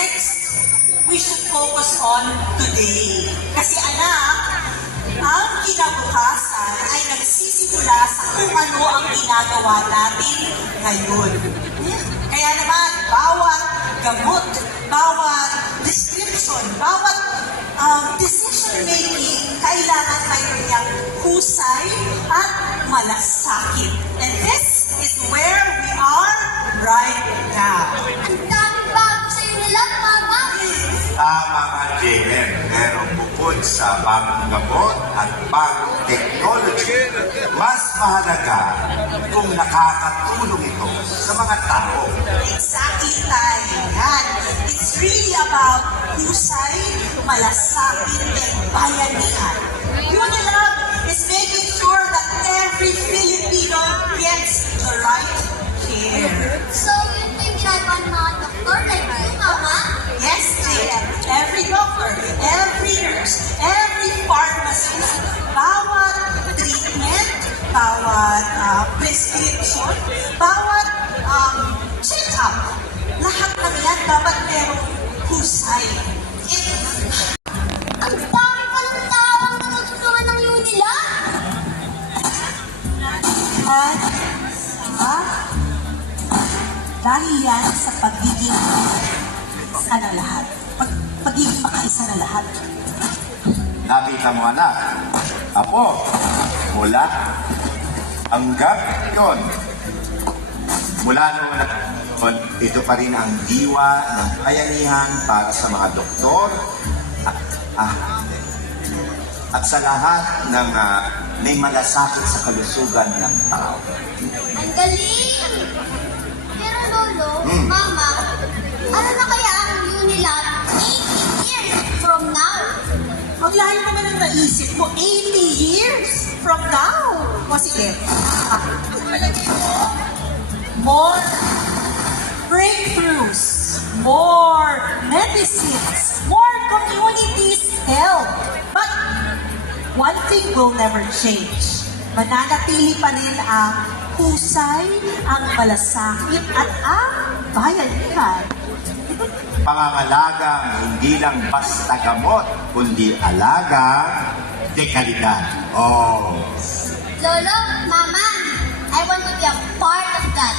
Next, we should focus on today. Kasi anak, ang kinabukasan ay nagsisimula sa kung ano ang ginagawa natin ngayon. Kaya naman, bawat gamot, bawat description, bawat decision-making, kailangan mayroon niyang husay at malasakit. And this is where we are right now. Ang daming bago sa inyo lang, Mama. Tama ka, JM. Pero bukod sa bagong gamot at bagong technology, mas mahalaga kung nakakatulong ito sa mga tao. Exactly, Tay. Yan. It's really about husay, malasakit, and bayanihan. Unilab is making sure that every Filipino gets the right care. So, yun po yung ginagawa ng mga doktor, like you, Mama? Yes, JM. Every doctor, every nurse, every pharmacist, bawat treatment, bawat prescription, bawat check-up, lahat ng yan dapat merong husay. Ang dami palang tawang natutulungan ng Unilab. At, dahil yan sa pagiging lahat. Pagiging makaisa na lahat. Nakita mo, anak. Apo, mula hanggang yon. Mula noon, ito pa rin ang diwa ng bayanihan para sa mga doktor at sa lahat ng may malasakit sa kalusugan ng tao. Ang galing! Pero Lolo, Mama, ano na kaya ang Unilab 80 years from now? Ang layo naman ang naisip mo, 80 years from now. O sige, more breakthroughs, more medicines, more communities help. But one thing will never change. Mananatili pa rin ang husay, ang malasakit, at ang bayanihan. Pangangalagang hindi lang basta gamot, kundi alaga de kalidad. Oh. Lolo, Mama, I want to be a part of that.